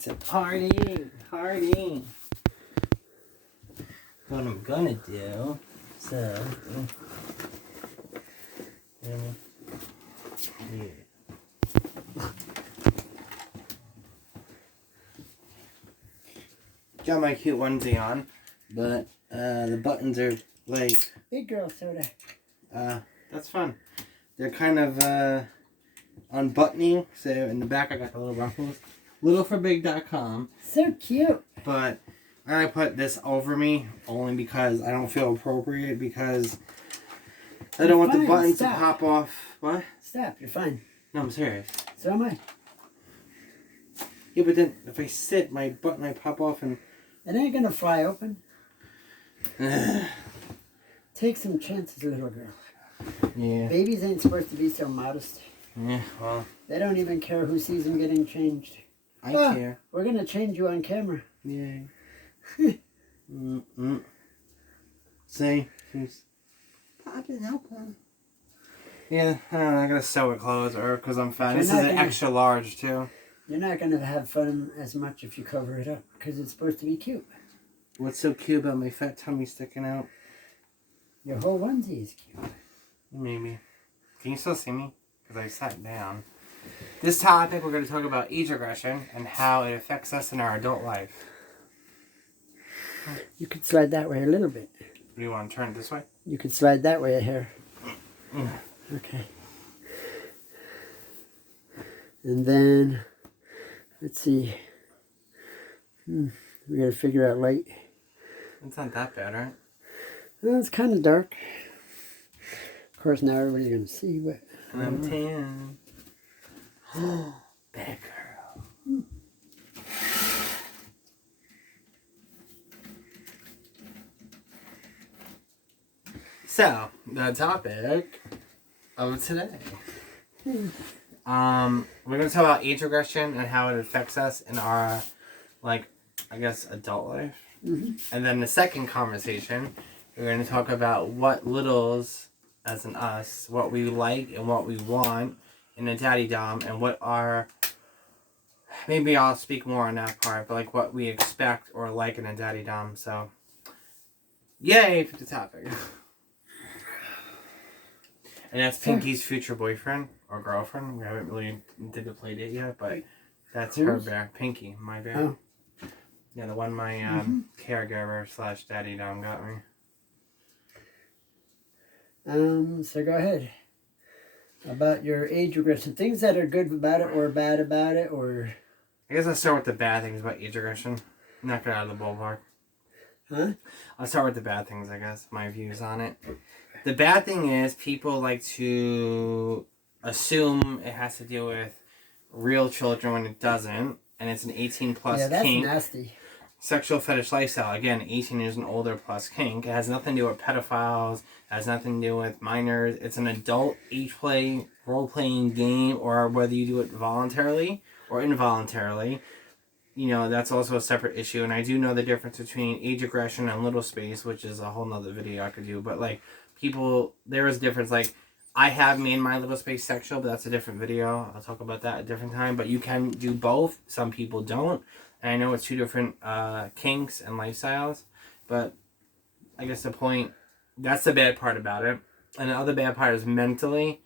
It's a party. What I'm gonna do, so, yeah. Got my cute onesie on, but the buttons are like big girl soda. That's fun. They're kind of unbuttoning, so in the back I got the little ruffles. Littleforbig.com. So cute. But I put this over me only because I don't feel appropriate, because I don't want the buttons to pop off. What? Stop, you're fine. No, I'm serious. So am I. Yeah, but then if I sit, my button might pop off and... It ain't gonna fly open. Take some chances, little girl. Yeah. Babies ain't supposed to be so modest. Yeah, well... They don't even care who sees them getting changed. I care. We're gonna change you on camera. Yay. See? She's popping open. Yeah, I gotta sew it closed, or because I'm fat. This is an extra large, too. You're not gonna have fun as much if you cover it up, because it's supposed to be cute. What's so cute about my fat tummy sticking out? Your whole onesie is cute. Maybe. Can you still see me? Because I sat down. This topic, we're going to talk about age regression and how it affects us in our adult life. You could slide that way a little bit. Do you want to turn it this way? You could slide that way here. Okay. And then, let's see. We got to figure out light. It's not that bad, right? Well, it's kind of dark. Of course, now everybody's going to see, but... And I'm tan. Oh, bad girl. So, the topic of today. We're going to talk about age regression and how it affects us in our, I guess, adult life. Mm-hmm. And then the second conversation, we're going to talk about what littles, as in us, what we like and what we want in a daddy dom, and what our, maybe I'll speak more on that part, but what we expect or like in a daddy dom. So, yay for the topic. And that's Pinky's future boyfriend or girlfriend. We haven't really did the play date yet, but that's her bear. Pinky, my bear. Oh. Yeah, the one my caregiver / daddy dom got me. So go ahead. About your age regression. Things that are good about it or bad about it, or... I guess I'll start with the bad things about age regression. Knock it out of the ballpark. Huh? I'll start with the bad things, I guess. My views on it. The bad thing is people like to assume it has to do with real children when it doesn't. And it's an 18 plus yeah, that's kink. Nasty. Sexual fetish lifestyle. Again, 18 years and older plus kink. It has nothing to do with pedophiles. It has nothing to do with minors. It's an adult age play, role-playing game, or whether you do it voluntarily or involuntarily. You know, that's also a separate issue. And I do know the difference between age regression and little space, which is a whole nother video I could do. But, people, there is a difference. I have made my little space sexual, but that's a different video. I'll talk about that at a different time. But you can do both. Some people don't. And I know it's two different kinks and lifestyles. But I guess the point, that's the bad part about it. And the other bad part is mentally.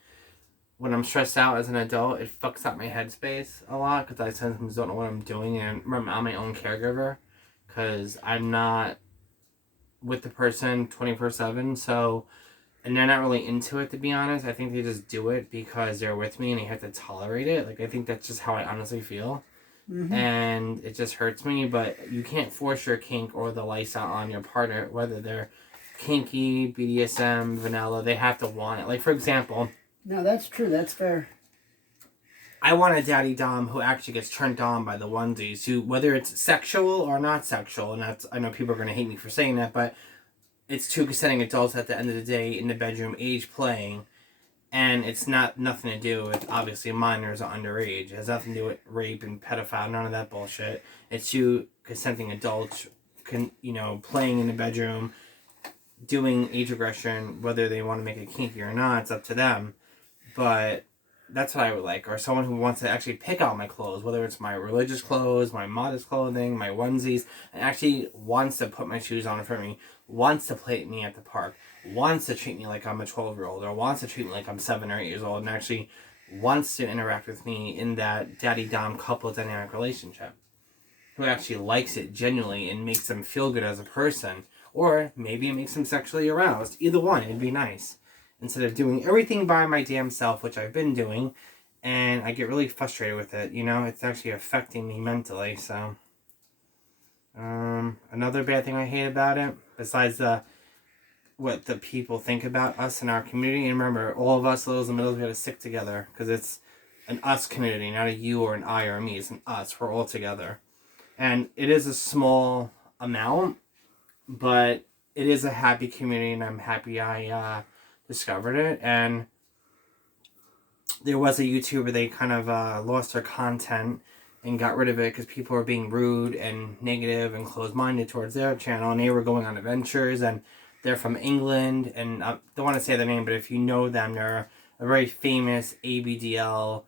When I'm stressed out as an adult, it fucks up my headspace a lot. Because I sometimes don't know what I'm doing. And remember, I'm my own caregiver. Because I'm not with the person 24/7. So... And they're not really into it, to be honest. I think they just do it because they're with me and they have to tolerate it. I think that's just how I honestly feel. Mm-hmm. And it just hurts me. But you can't force your kink or the lifestyle on your partner, whether they're kinky, BDSM, vanilla. They have to want it. For example... No, that's true. That's fair. I want a daddy dom who actually gets turned on by the onesies. Who, whether it's sexual or not sexual, and that's, I know people are going to hate me for saying that, but... It's two consenting adults at the end of the day in the bedroom age playing. And it's nothing to do with, obviously, minors or underage. It has nothing to do with rape and pedophile, none of that bullshit. It's two consenting adults, playing in the bedroom, doing age regression, whether they want to make it kinky or not, it's up to them. But That's what I would like. Or someone who wants to actually pick out my clothes, whether it's my religious clothes, my modest clothing, my onesies, and actually wants to put my shoes on for me, wants to play with me at the park, wants to treat me like I'm a 12-year-old, or wants to treat me like I'm 7 or 8 years old, and actually wants to interact with me in that daddy-dom couple dynamic relationship. Who actually likes it genuinely and makes them feel good as a person. Or maybe it makes them sexually aroused. Either one, it'd be nice. Instead of doing everything by my damn self, which I've been doing, and I get really frustrated with it, it's actually affecting me mentally, so. Another bad thing I hate about it, besides what the people think about us in our community, and remember, all of us, littles and middles, we gotta stick together, because it's an us community, not a you or an I or a me, it's an us, we're all together. And it is a small amount, but it is a happy community, and I'm happy I discovered it. And there was a YouTuber, they kind of lost their content and got rid of it because people were being rude and negative and closed-minded towards their channel, and they were going on adventures, and they're from England, and I don't want to say their name, but if you know them, they're a very famous abdl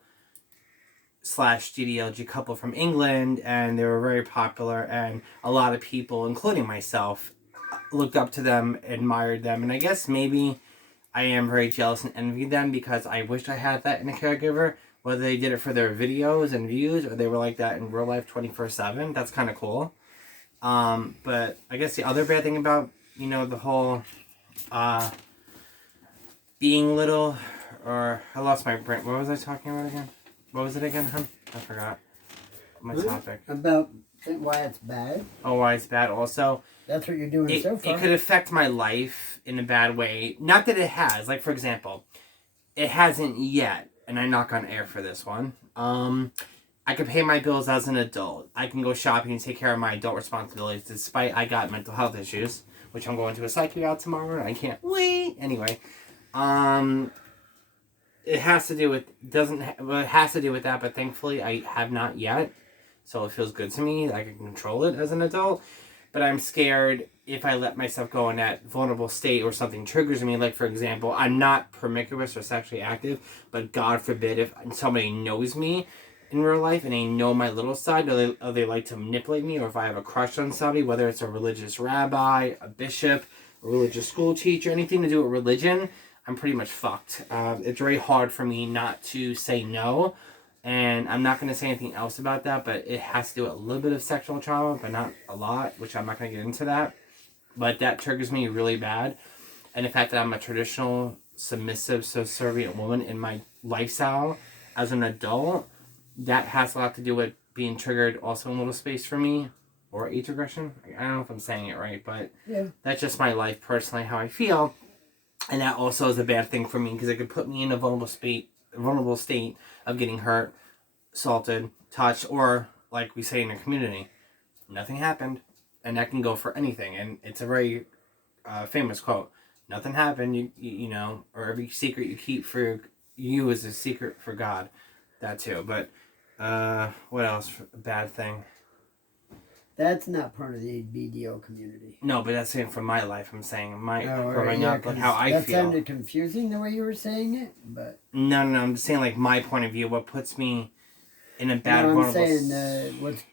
/ ddlg couple from England, and they were very popular, and a lot of people, including myself, looked up to them, admired them, and I guess maybe I am very jealous and envy them because I wish I had that in a caregiver, whether they did it for their videos and views or they were like that in real life 24/7. That's kind of cool. But I guess the other bad thing about, the whole being little, or I lost my brain. What was I talking about again? What was it again, hun? I forgot my topic. About why it's bad? Oh, why it's bad also. That's what you're doing so far. It could affect my life in a bad way. Not that it has. Like, for example, it hasn't yet, and I knock on air for this one. I can pay my bills as an adult. I can go shopping and take care of my adult responsibilities despite I got mental health issues, which I'm going to a psych out tomorrow, and I can't wait. Anyway, it has to do with, it has to do with that, but thankfully I have not yet. So it feels good to me. I can control it as an adult. But I'm scared if I let myself go in that vulnerable state or something triggers me. Like, for example, I'm not promiscuous or sexually active, but God forbid if somebody knows me in real life and they know my little side, or they like to manipulate me, or if I have a crush on somebody, whether it's a religious rabbi, a bishop, a religious school teacher, anything to do with religion, I'm pretty much fucked. It's very hard for me not to say no. And I'm not going to say anything else about that, but it has to do with a little bit of sexual trauma, but not a lot, which I'm not going to get into that. But that triggers me really bad. And the fact that I'm a traditional, submissive, subservient woman in my lifestyle as an adult, that has a lot to do with being triggered also in little space for me, or age regression. I don't know if I'm saying it right, but yeah, that's just my life personally, how I feel. And that also is a bad thing for me because it could put me in a vulnerable state of getting hurt, assaulted, touched, or like we say in the community, nothing happened. And that can go for anything. And it's a very famous quote. Nothing happened, you know, or every secret you keep for you is a secret for God. That too. But what else? A bad thing. That's not part of the BDO community. No, but that's saying from my life. I'm saying growing up, like how I that feel. That sounded confusing the way you were saying it, but no. I'm just saying like my point of view. What puts me in a bad. No, I'm saying what's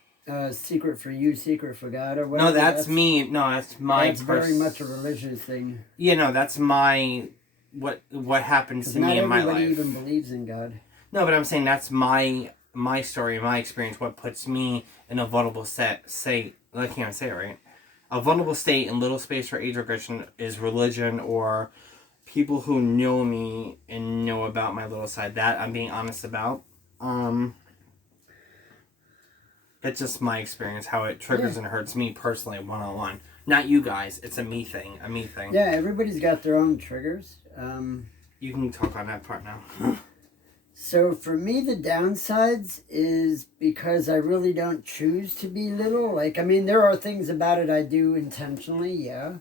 secret for you, secret for God, or whatever. No, that's me. No, that's my. That's very much a religious thing. Yeah, no, that's my what happens to me in my life. Not everybody even believes in God. No, but I'm saying that's my story, my experience. What puts me in a vulnerable state? I can't even say it right. A vulnerable state in little space for age regression is religion or people who know me and know about my little side. That I'm being honest about. It's just my experience, how it triggers and hurts me personally, one-on-one. Not you guys. It's a me thing. Yeah, everybody's got their own triggers. You can talk on that part now. So for me, the downsides is because I really don't choose to be little. Like, I mean, there are things about it I do intentionally, yeah.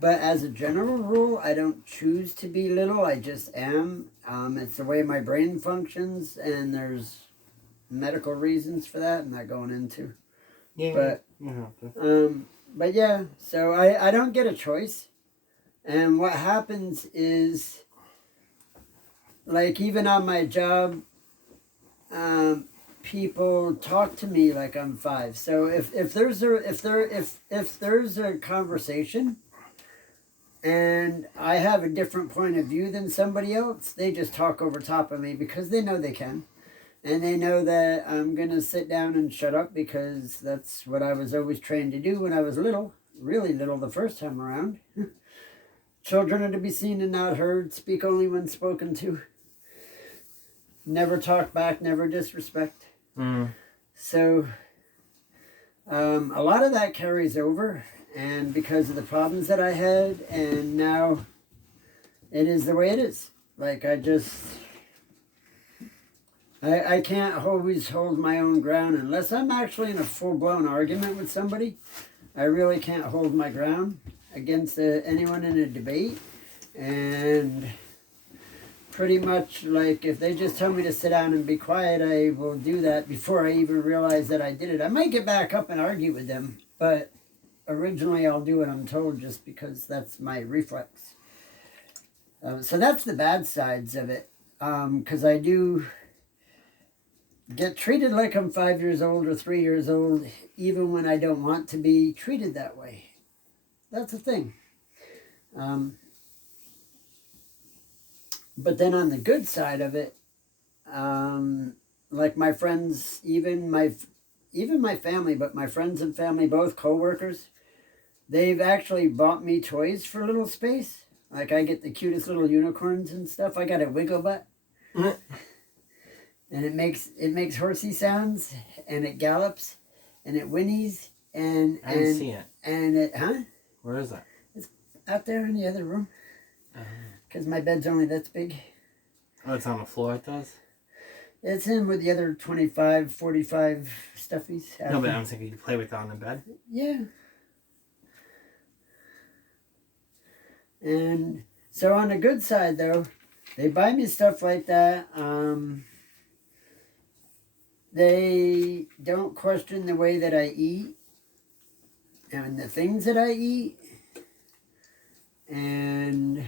But as a general rule, I don't choose to be little. I just am. It's the way my brain functions, and there's medical reasons for that I'm not going into. Yeah. But yeah, so I don't get a choice. And what happens is like even on my job, people talk to me like I'm 5. So if there's a conversation and I have a different point of view than somebody else, they just talk over top of me because they know they can. And they know that I'm going to sit down and shut up because that's what I was always trained to do when I was little. Really little the first time around. Children are to be seen and not heard. Speak only when spoken to. Never talk back, never disrespect. So a lot of that carries over. And because of the problems that I had, and now it is the way it is. Like I can't always hold my own ground unless I'm actually in a full-blown argument with somebody. I really can't hold my ground against anyone in a debate. And pretty much, like, if they just tell me to sit down and be quiet, I will do that before I even realize that I did it. I might get back up and argue with them, but originally I'll do what I'm told just because that's my reflex. So that's the bad sides of it. Because I do get treated like I'm 5 years old or 3 years old, even when I don't want to be treated that way. That's a thing. But then on the good side of it, like my friends, even my family, but my friends and family, both co-workers, they've actually bought me toys for Little Space. Like I get the cutest little unicorns and stuff. I got a wiggle butt. And it makes horsey sounds, and it gallops, and it whinnies, and I didn't see it. And it, Where is that? It's out there in the other room. Because my bed's only that big. Oh, it's on the floor, it does? It's in with the other 25, 45 stuffies. No, but I'm thinking you play with it on the bed? Yeah. And so on the good side, though, they buy me stuff like that. They don't question the way that I eat and the things that I eat. And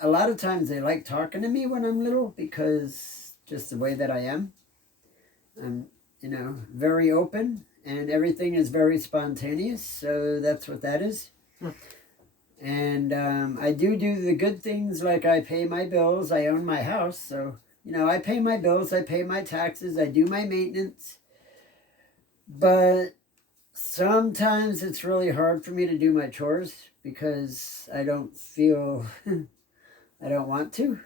a lot of times they like talking to me when I'm little because just the way that I am. I'm, very open and everything is very spontaneous. So that's what that is. And I do the good things, like I pay my bills. I own my house, so I pay my bills, I pay my taxes, I do my maintenance. But sometimes it's really hard for me to do my chores because I don't feel I don't want to.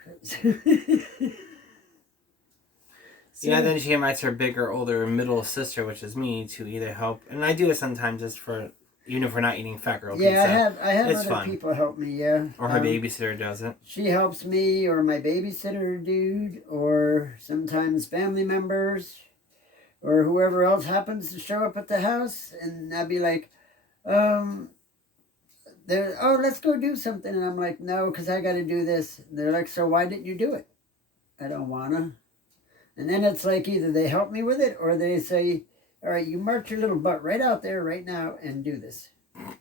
Yeah, then she invites her bigger, older, middle sister, which is me, to either help. And I do it sometimes just for, even if we're not eating fat girl pizza. Yeah, I have it's other fun. people help me, yeah. Or her babysitter does it. She helps me, or my babysitter dude, or sometimes family members, or whoever else happens to show up at the house, and I'll be like, let's go do something, and I'm like, no, because I got to do this. And they're like, so why didn't you do it? I don't want to. And then it's like either they help me with it, or they say, all right, you march your little butt right out there right now and do this.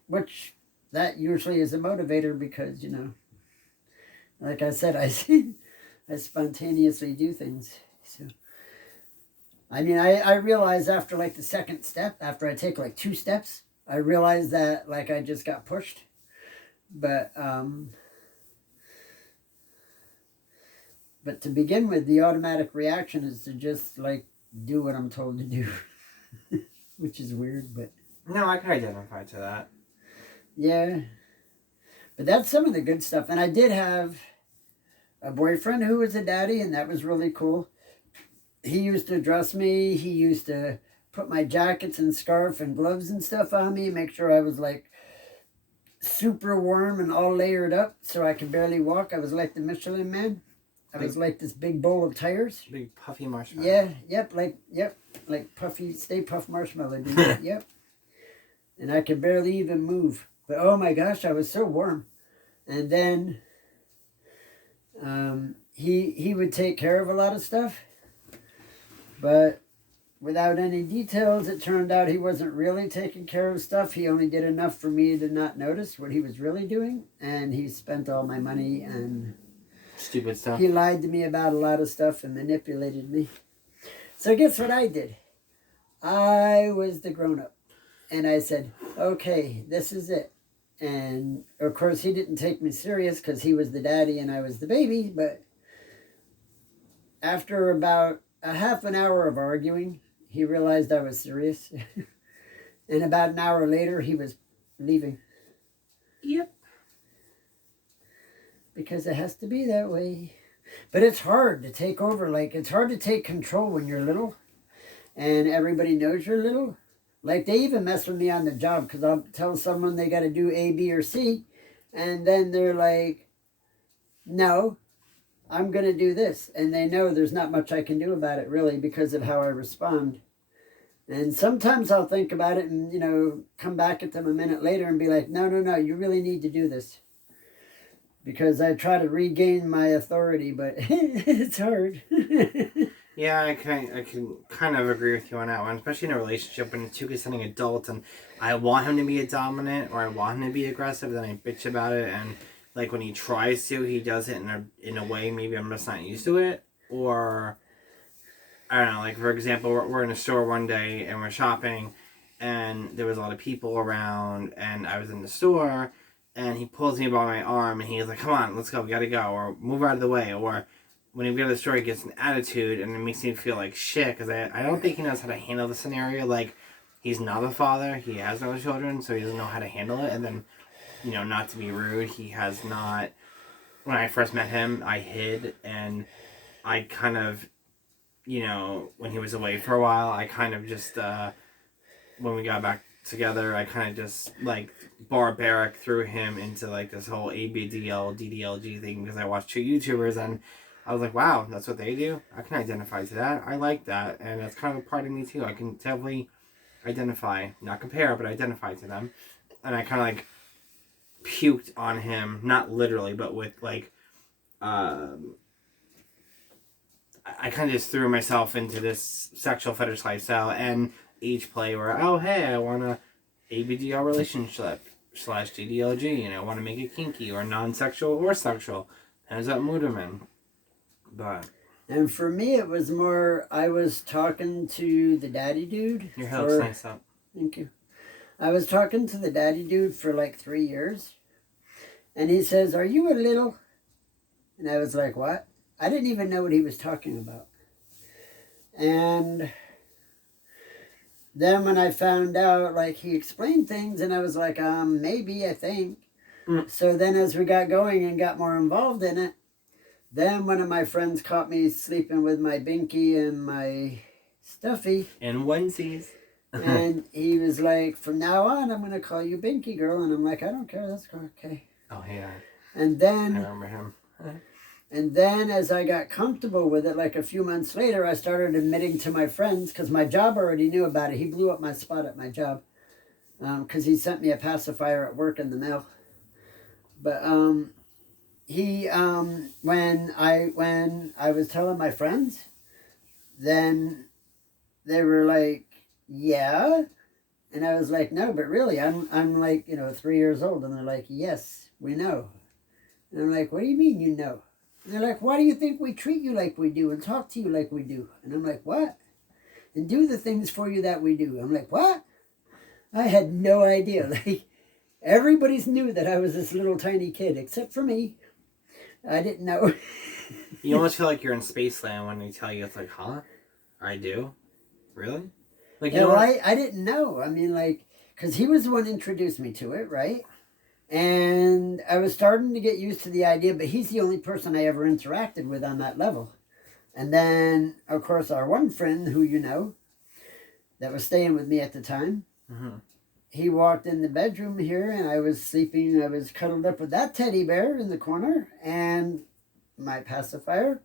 Which, that usually is a motivator because, like I said, I spontaneously do things. So, I mean, I realize after like the second step, after I take like 2 steps, I realize that like I just got pushed. But to begin with, the automatic reaction is to just like do what I'm told to do. Which is weird, but... No, I can identify to that. Yeah. But that's some of the good stuff. And I did have a boyfriend who was a daddy, and that was really cool. He used to dress me. He used to put my jackets and scarf and gloves and stuff on me, make sure I was like super warm and all layered up so I could barely walk. I was like the Michelin Man. I was like this big bowl of tires. Big puffy marshmallow. Yeah, like puffy, Stay Puft Marshmallow. Dude. Yep. And I could barely even move. But oh my gosh, I was so warm. And then he would take care of a lot of stuff. But without any details, it turned out he wasn't really taking care of stuff. He only did enough for me to not notice what he was really doing. And he spent all my money and... Stupid stuff. He lied to me about a lot of stuff and manipulated me. So guess what I did? I was the grown-up. And I said, okay, this is it. And, of course, he didn't take me serious because he was the daddy and I was the baby. But after about a half an hour of arguing, he realized I was serious. And about an hour later, he was leaving. Yep. Because it has to be that way. But it's hard to take over. Like, it's hard to take control when you're little. And everybody knows you're little. Like, they even mess with me on the job because I'll tell someone they got to do A, B, or C. And then they're like, no, I'm going to do this. And they know there's not much I can do about it, really, because of how I respond. And sometimes I'll think about it and, you know, come back at them a minute later and be like, no, you really need to do this. Because I try to regain my authority, but it's hard. Yeah, I can kind of agree with you on that one, especially in a relationship when it's two consenting adults and I want him to be a dominant or I want him to be aggressive, then I bitch about it, and like when he tries to, he does it in a way maybe I'm just not used to it, or I don't know, like for example, we're in a store one day and we're shopping and there was a lot of people around and I was in the store and he pulls me by my arm and he's like, come on, let's go, we gotta go, or move out of the way, or when he goes to the store, he gets an attitude, and it makes me feel like shit, because I don't think he knows how to handle the scenario. Like, he's not a father, he has no children, so he doesn't know how to handle it, and then, you know, not to be rude, he has not, when I first met him, I hid, and I kind of, you know, when he was away for a while, I kind of just, when we got back together, I kind of just, like, barbaric threw him into, like, this whole abdl, ddlg thing, because I watched two YouTubers, and I was like, wow, that's what they do? I can identify to that. I like that. And that's kind of a part of me, too. I can definitely identify, not compare, but identify to them. And I kind of, like, puked on him, not literally, but with, like, I kind of just threw myself into this sexual fetish lifestyle. And each play where, oh, hey, I want a ABDL relationship / DDLG, and I want to make it kinky or non-sexual or sexual. Depends what mood I'm in. But and for me, it was more, I was talking to the daddy dude. Your hair looks nice up. Thank you. I was talking to the daddy dude for like 3 years. And he says, are you a little? And I was like, what? I didn't even know what he was talking about. And then when I found out, like, he explained things, and I was like, maybe, I think. So then as we got going and got more involved in it, then one of my friends caught me sleeping with my binky and my stuffy. And onesies. And he was like, from now on, I'm going to call you Binky Girl. And I'm like, I don't care. That's okay. Oh, yeah. And then... I remember him. And then as I got comfortable with it, like a few months later, I started admitting to my friends, because my job already knew about it. He blew up my spot at my job because he sent me a pacifier at work in the mail. But... he when I was telling my friends, then they were like, yeah, and I was like, no, but really I'm like, you know, 3 years old, and they're like, yes, we know. And I'm like, what do you mean you know? And they're like, why do you think we treat you like we do and talk to you like we do? And I'm like, what? And do the things for you that we do. I'm like, what? I had no idea. Like, everybody's knew that I was this little tiny kid except for me. I didn't know. You almost feel like you're in Spaceland when they tell you, it's like, huh? I do? Really? Like, you yeah, know well, I didn't know. I mean, like, because he was the one who introduced me to it, right? And I was starting to get used to the idea, but he's the only person I ever interacted with on that level. And then, of course, our one friend, who you know, that was staying with me at the time, he walked in the bedroom here, and I was sleeping. I was cuddled up with that teddy bear in the corner and my pacifier,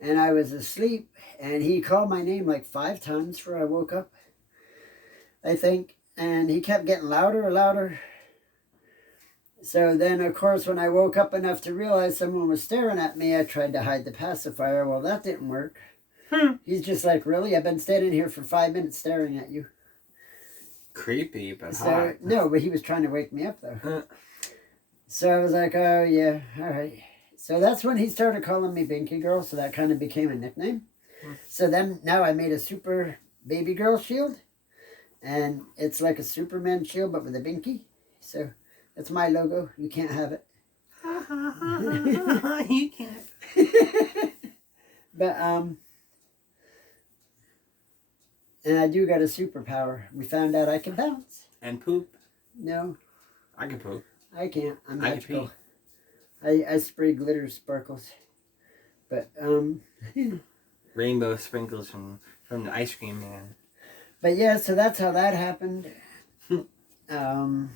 and I was asleep, and he called my name like 5 times before I woke up, I think, and he kept getting louder and louder. So then, of course, when I woke up enough to realize someone was staring at me, I tried to hide the pacifier. Well, that didn't work. He's just like, really? I've been standing here for 5 minutes staring at you. Creepy, but so, hot. No, but he was trying to wake me up, though. So I was like, oh, yeah, all right. So that's when he started calling me Binky Girl, so that kind of became a nickname. So then now I made a super baby girl shield, and it's like a Superman shield but with a binky. So that's my logo. You can't have it. You can't. But and I do got a superpower. We found out I can bounce. And poop. No, I can poop. I can't. I'm I can magical. pee. I spray glitter sparkles. But Rainbow sprinkles from the ice cream man. But yeah, so that's how that happened. And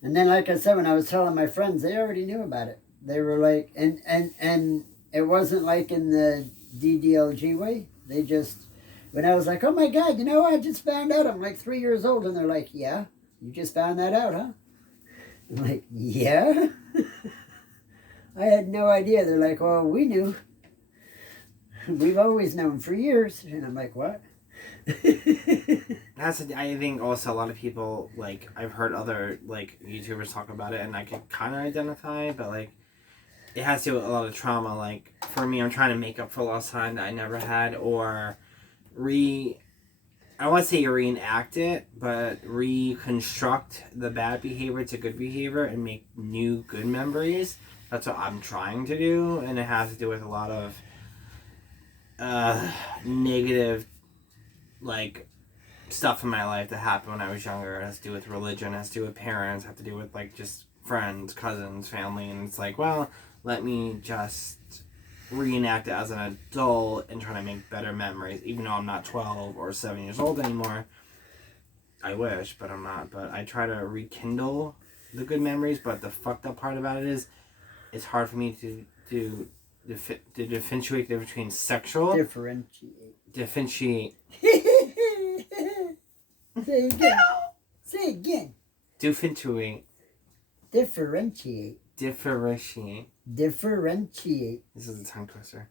then, like I said, when I was telling my friends, they already knew about it. They were like, and it wasn't like in the ddlg way. They just, when I was like, oh my God, you know, I just found out I'm like 3 years old. And they're like, yeah, you just found that out, huh? I'm like, yeah. I had no idea. They're like, well, we knew. We've always known for years. And I'm like, what? I think also a lot of people, like, I've heard other, like, YouTubers talk about it, and I can kind of identify, but, like, it has to do with a lot of trauma. Like, for me, I'm trying to make up for lost time that I never had, or I don't want to say reenact it, but reconstruct the bad behavior to good behavior and make new good memories. That's what I'm trying to do, and it has to do with a lot of negative, like, stuff in my life that happened when I was younger. It has to do with religion, it has to do with parents, it has to do with, like, just friends, cousins, family, and it's like, well, let me just reenact it as an adult and try to make better memories, even though I'm not 12 or 7 years old anymore. I wish, but I'm not. But I try to rekindle the good memories, but the fucked up part about it is it's hard for me to differentiate between sexual... Differentiate. Say again. Say again. Differentiate. Differentiate. Differentiate. Differentiate. This is a tongue twister.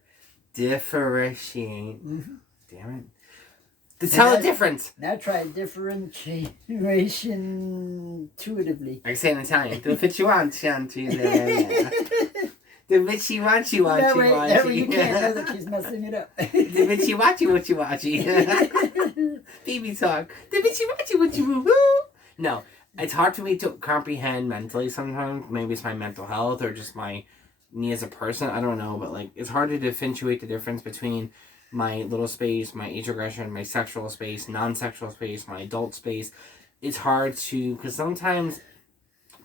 Differentiate. Mm-hmm. Damn it. To tell the difference. Now try differentiation intuitively. I can say it in Italian. Differentiate. Differentiate. That way you can't know that she's messing it up. Baby talk. No, it's hard for me to comprehend mentally sometimes. Maybe it's my mental health or just me as a person. I don't know, but, like, it's hard to differentiate the difference between my little space, my age aggression, my sexual space, non-sexual space, my adult space. It's hard to, because sometimes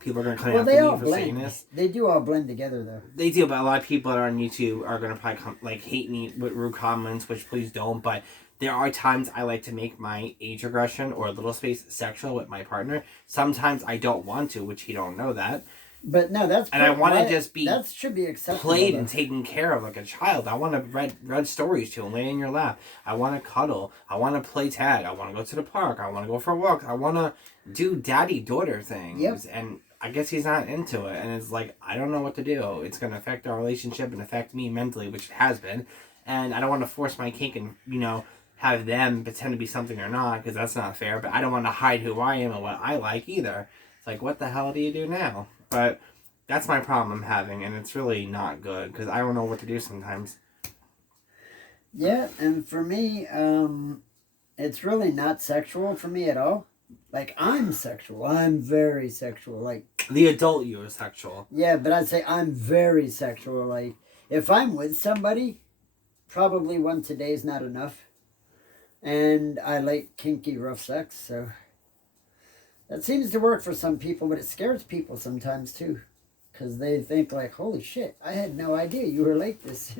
people are going to come after me for saying this. They do all blend together, though. They do, but a lot of people that are on YouTube are going to probably hate me with rude comments, which please don't, but there are times I like to make my age aggression or little space sexual with my partner. Sometimes I don't want to, which he don't know that. But no, that's... And I want to just be... That should be acceptable. Played and taken care of like a child. I want to read stories to and lay in your lap. I want to cuddle. I want to play tag. I want to go to the park. I want to go for a walk. I want to do daddy-daughter things. Yep. And I guess he's not into it. And it's like, I don't know what to do. It's going to affect our relationship and affect me mentally, which it has been. And I don't want to force my kink and, have them pretend to be something or not, because that's not fair. But I don't want to hide who I am and what I like either. It's like, what the hell do you do now? But that's my problem I'm having, and it's really not good, because I don't know what to do sometimes. Yeah, and for me, it's really not sexual for me at all. Like, I'm sexual. I'm very sexual. Like, the adult you is sexual. Yeah, but I'd say I'm very sexual. Like, if I'm with somebody, probably once a day is not enough. And I like kinky, rough sex, so... That seems to work for some people, but it scares people sometimes, too. Because they think, like, holy shit, I had no idea you were like this.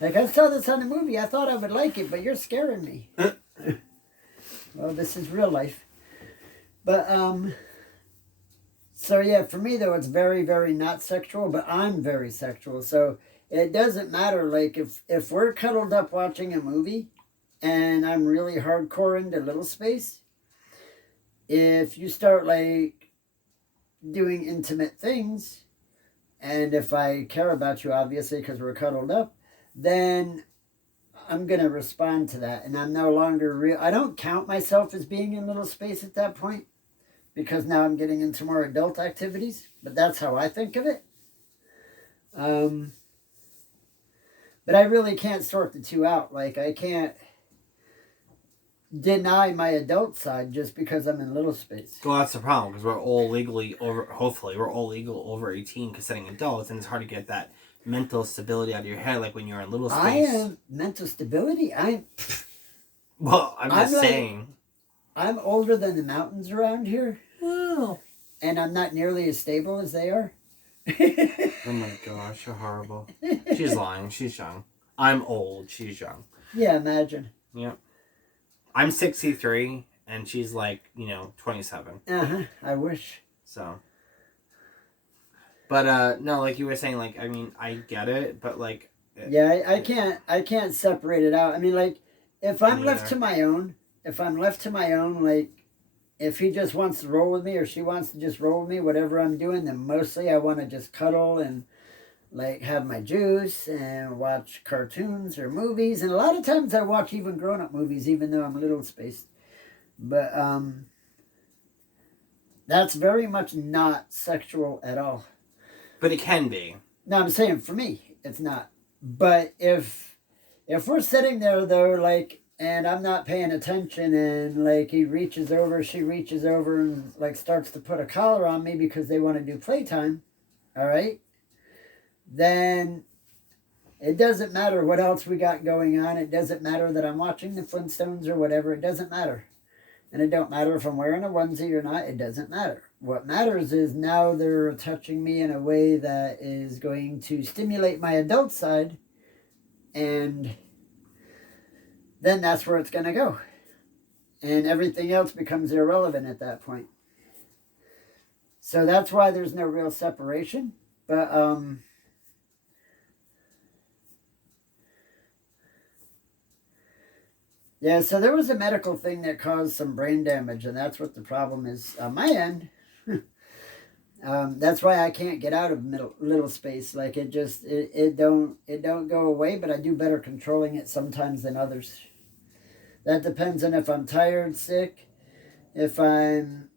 Like, I saw this on a movie. I thought I would like it, but you're scaring me. Well, this is real life. But, so, yeah, for me, though, it's very, very not sexual, but I'm very sexual. So, it doesn't matter. Like, if we're cuddled up watching a movie, and I'm really hardcore into little space, if you start, like, doing intimate things, and if I care about you, obviously, because we're cuddled up, then I'm going to respond to that. And I'm no longer I don't count myself as being in little space at that point, because now I'm getting into more adult activities. But that's how I think of it. But I really can't sort the two out. Like, I can't deny my adult side just because I'm in little space. Well, that's the problem because we're all legally over. Hopefully, we're all legal over 18, considering adults, and it's hard to get that mental stability out of your head, like when you're in little space. I am mental stability. Well, I'm just saying. I'm older than the mountains around here. Wow. And I'm not nearly as stable as they are. Oh my gosh, you're horrible. She's lying. She's young. I'm old. She's young. Yeah, imagine. Yep. I'm 63, and she's like, 27. I wish. So. But, no, like you were saying, like, I mean, I get it, but, like... Yeah, I can't separate it out. I mean, like, if I'm left to my own, like, if he just wants to roll with me or she wants to just roll with me, whatever I'm doing, then mostly I want to just cuddle and, like, have my juice and watch cartoons or movies. And a lot of times I watch even grown-up movies, even though I'm a little spaced. But, that's very much not sexual at all. But it can be. No, I'm saying for me, it's not. But if we're sitting there, though, like, and I'm not paying attention, and, like, she reaches over, and, like, starts to put a collar on me because they want to do playtime, all right? Then it doesn't matter what else we got going on. It doesn't matter that I'm watching the Flintstones or whatever. It doesn't matter. And it don't matter if I'm wearing a onesie or not. It doesn't matter. What matters is now they're touching me in a way that is going to stimulate my adult side, and then that's where it's going to go. And everything else becomes irrelevant at that point. So that's why there's no real separation. But, yeah, so there was a medical thing that caused some brain damage, and that's what the problem is on my end. That's why I can't get out of little space. Like, it don't go away, but I do better controlling it sometimes than others. That depends on if I'm tired, sick, if I'm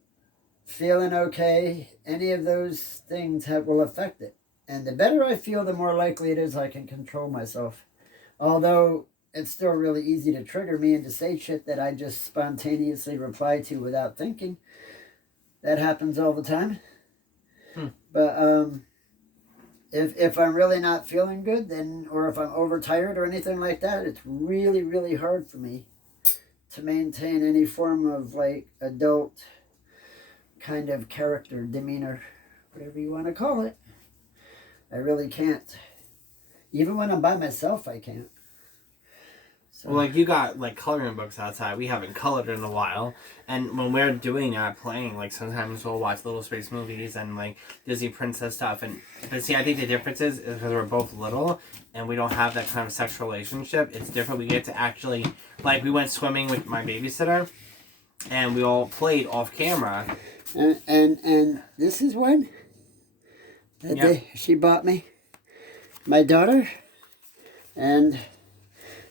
feeling okay. Any of those things will affect it. And the better I feel, the more likely it is I can control myself. Although it's still really easy to trigger me and to say shit that I just spontaneously reply to without thinking. That happens all the time. But if I'm really not feeling good, then, or if I'm overtired or anything like that, it's really, really hard for me to maintain any form of, like, adult kind of character, demeanor, whatever you want to call it. I really can't. Even when I'm by myself, I can't. So. Well, like, you got, like, coloring books outside. We haven't colored in a while. And when we're doing that, playing, like, sometimes we'll watch Little Space movies and, like, Disney Princess stuff. But see, I think the difference is because we're both little and we don't have that kind of sexual relationship. It's different. We get to actually, like, we went swimming with my babysitter and we all played off camera. And this is one that she bought me. My daughter. And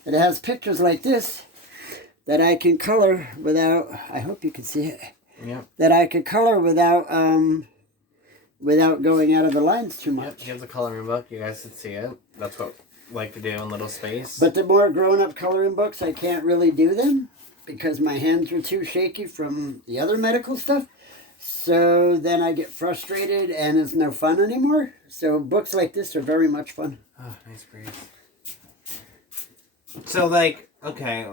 it has pictures like this that I can color without, I hope you can see it. Yeah. That I could color without going out of the lines too much. Yep. Here's a coloring book. You guys can see it. That's what I like to do in Little Space. But the more grown-up coloring books, I can't really do them because my hands are too shaky from the other medical stuff. So then I get frustrated and it's no fun anymore. So books like this are very much fun. Oh, nice breeze. So, like, okay,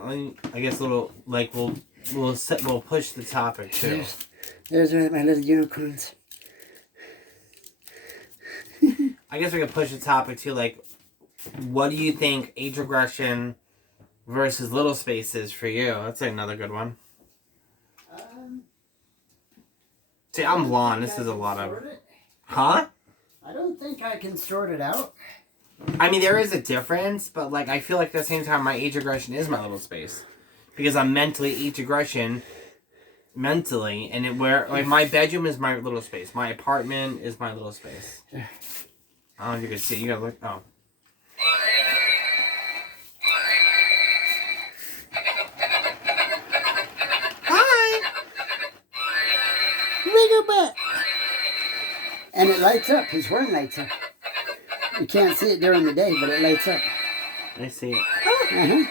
I guess we'll push the topic too. There's my little unicorns. I guess we can push the topic too. Like, what do you think age regression versus little space is for you? That's another good one. See, I'm blonde. This is a lot of. Huh? I don't think I can sort it out. I mean, there is a difference, but, like, I feel like at the same time, my age regression is my little space. Because I'm mentally age regression, and like, my bedroom is my little space. My apartment is my little space. I don't know if you can see it. You gotta look. Oh. Hi! Wiggle butt! And it lights up. His horn lights up. You can't see it during the day, but it lights up. I see it. Uh-huh.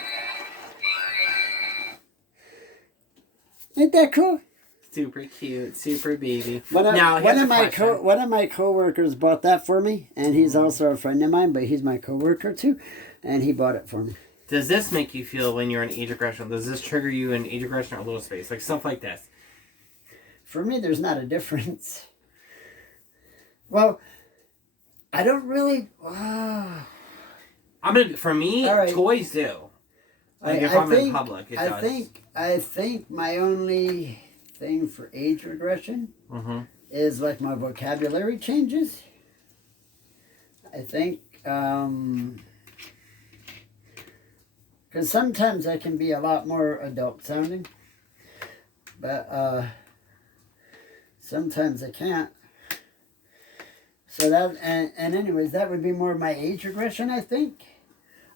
Isn't that cool? Super cute, super baby. One of my coworkers bought that for me, and he's also a friend of mine, but he's my coworker too, and he bought it for me. Does this make you feel when you're in age regression? Does this trigger you in age regression or little space? Like stuff like this? For me, there's not a difference. Well, I don't really... For me, right. Toys do. Like if I'm in public, it does. I think my only thing for age regression is like my vocabulary changes. I think... because sometimes I can be a lot more adult sounding. But sometimes I can't. So that, and anyways, that would be more my age regression, I think.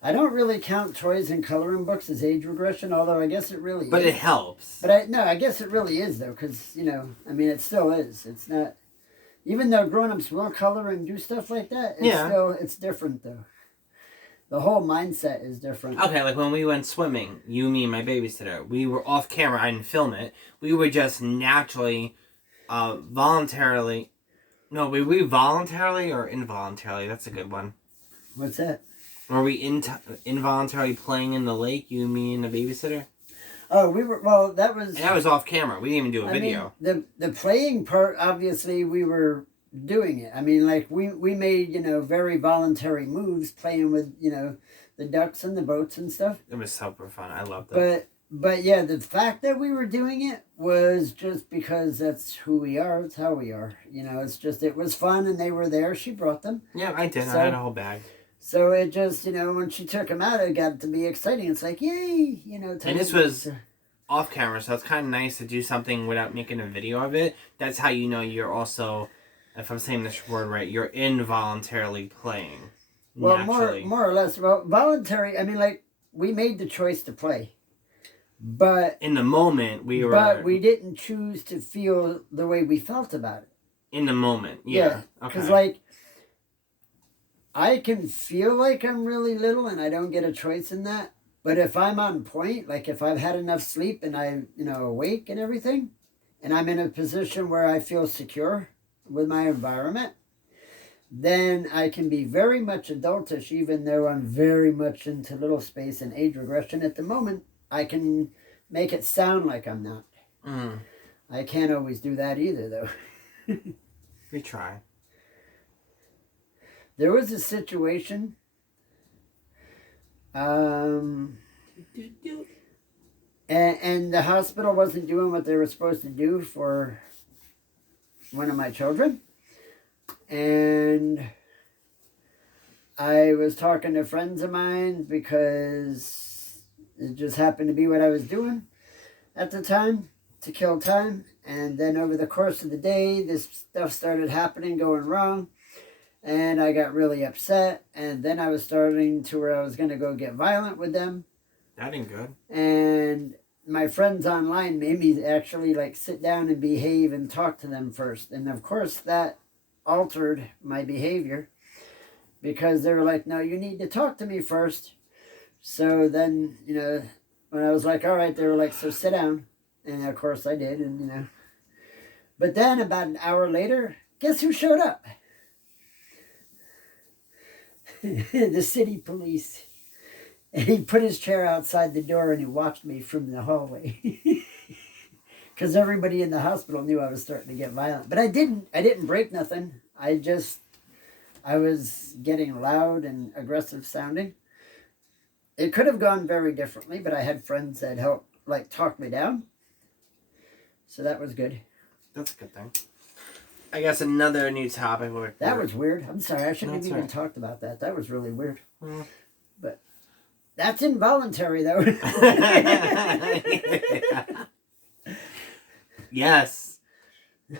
I don't really count toys and coloring books as age regression, although I guess it really is. But it helps. But I guess it really is, though, because, I mean, it still is. It's not, even though grown-ups will color and do stuff like that, it's different, though. The whole mindset is different. Okay, like when we went swimming, you, me, and my babysitter, we were off camera. I didn't film it. We were just naturally, voluntarily... No, were we voluntarily or involuntarily? That's a good one. What's that? Were we involuntarily playing in the lake, you, me, and the babysitter? Oh, we were... Well, that was... And that was off camera. We didn't even do a video. Mean, the playing part, obviously, we were doing it. I mean, like, we made, very voluntary moves playing with, the ducks and the boats and stuff. It was super fun. I loved it. But yeah, the fact that we were doing it was just because that's who we are. It's how we are. It's just, it was fun and they were there. She brought them. Yeah, I did. So, I had a whole bag. So it just, when she took them out, it got to be exciting. It's like, yay, And this was off camera, so it's kind of nice to do something without making a video of it. That's how you know you're also, if I'm saying this word right, you're involuntarily playing. Well, more or less. Well, voluntary, I mean, like, we made the choice to play. But in the moment, we were... But we didn't choose to feel the way we felt about it. In the moment, yeah. Because, like, I can feel like I'm really little and I don't get a choice in that. But if I'm on point, like if I've had enough sleep and I'm, awake and everything, and I'm in a position where I feel secure with my environment, then I can be very much adultish, even though I'm very much into little space and age regression at the moment. I can make it sound like I'm not. I can't always do that either, though. We try. There was a situation. And the hospital wasn't doing what they were supposed to do for one of my children. And I was talking to friends of mine because it just happened to be what I was doing at the time to kill time. And then over the course of the day, this stuff started happening, going wrong. And I got really upset. And then I was starting to where I was going to go get violent with them. That ain't good. And my friends online made me actually like sit down and behave and talk to them first. And of course that altered my behavior because they were like, no, you need to talk to me first. So then, when I was like, all right, they were like, so sit down. And of course I did. And, but then about an hour later, guess who showed up? The city police. And he put his chair outside the door and he watched me from the hallway. Because everybody in the hospital knew I was starting to get violent. But I didn't break nothing. I was getting loud and aggressive sounding. It could have gone very differently, but I had friends that helped, like, talk me down. So that was good. That's a good thing. I guess another new topic. That was weird. I'm sorry. I shouldn't have even talked about that. That was really weird. But that's involuntary, though. Yes.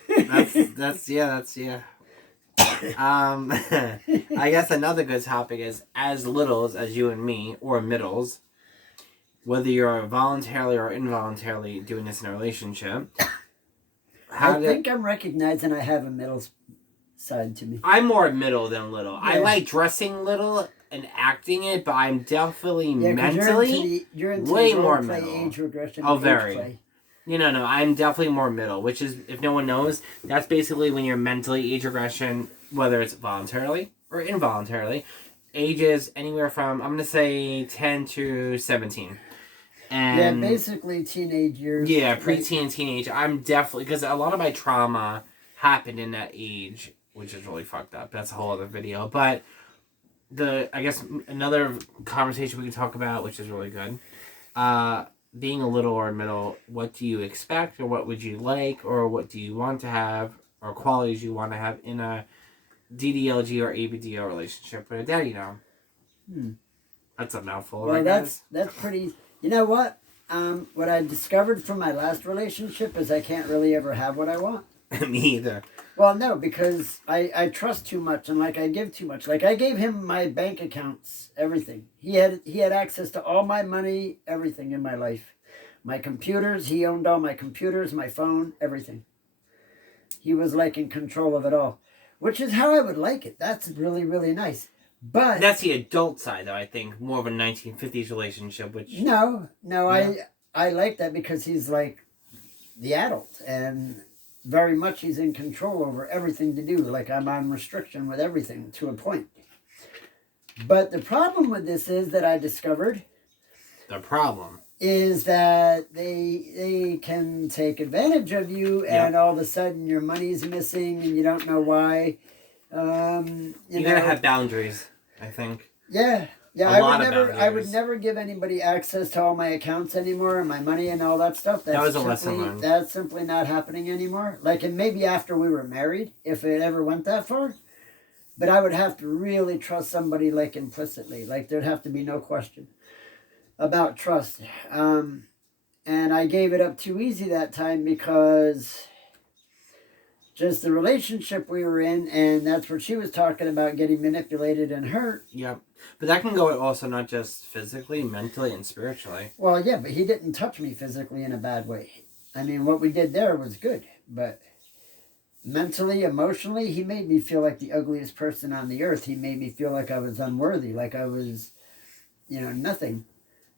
That's yeah. I guess another good topic is as littles as you and me, or middles, whether you're voluntarily or involuntarily doing this in a relationship. I think I'm recognizing I have a side to me. I'm more middle than little. I Yeah. like dressing little and acting it, but I'm definitely Yeah, 'cause mentally you're into way the more role play, middle. age regression, Oh, age very. play. No. I'm definitely more middle, which is, if no one knows, that's basically when you're mentally age regression, whether it's voluntarily or involuntarily, ages anywhere from, I'm going to say, 10 to 17. And yeah, basically teenage years. yeah, preteen, teenage. I'm definitely, because a lot of my trauma happened in that age, which is really fucked up. That's a whole other video. But I guess another conversation we can talk about, which is really good. Being a little or middle, what do you expect, or what would you like, or what do you want to have, or qualities you want to have in a ddlg or abdl relationship with a daddy now? That's a mouthful, Well, right, guys? that's pretty. You know what? What I discovered from my last relationship is I can't really ever have what I want. Me either. Well, no, because I trust too much and like I give too much. Like I gave him my bank accounts, everything. He had access to all my money, everything in my life. My computers, he owned all my computers, my phone, everything. He was like in control of it all, which is how I would like it. That's really, really nice. But that's the adult side, though. I think more of a 1950s relationship, which no, Yeah. I like that because he's like the adult and very much he's in control over everything to do. Like I'm on restriction with everything to a point. But the problem with this is that I discovered the problem is that they can take advantage of you and all of a sudden your money's missing and you don't know why. You gotta have boundaries, I think. Yeah. Yeah, I would never give anybody access to all my accounts anymore and my money and all that stuff. That was a lesson learned. That's simply not happening anymore. Like, and maybe after we were married, if it ever went that far. But I would have to really trust somebody, like, implicitly. Like, there'd have to be no question about trust. And I gave it up too easy that time because just the relationship we were in, and that's where she was talking about getting manipulated and hurt. Yep. But that can go also not just physically, mentally, and spiritually. Well, yeah, but he didn't touch me physically in a bad way. I mean, what we did there was good, but mentally, emotionally, he made me feel like the ugliest person on the earth. He made me feel like I was unworthy, like I was, nothing.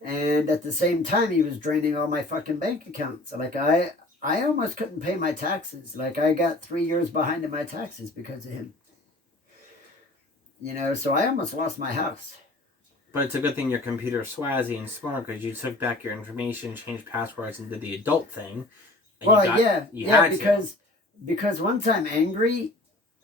And at the same time, he was draining all my fucking bank accounts. Like, I almost couldn't pay my taxes. Like, I got 3 years behind in my taxes because of him. So I almost lost my house. But it's a good thing your computer's swazzy and smart because you took back your information, changed passwords, and did the adult thing. And because once I'm angry,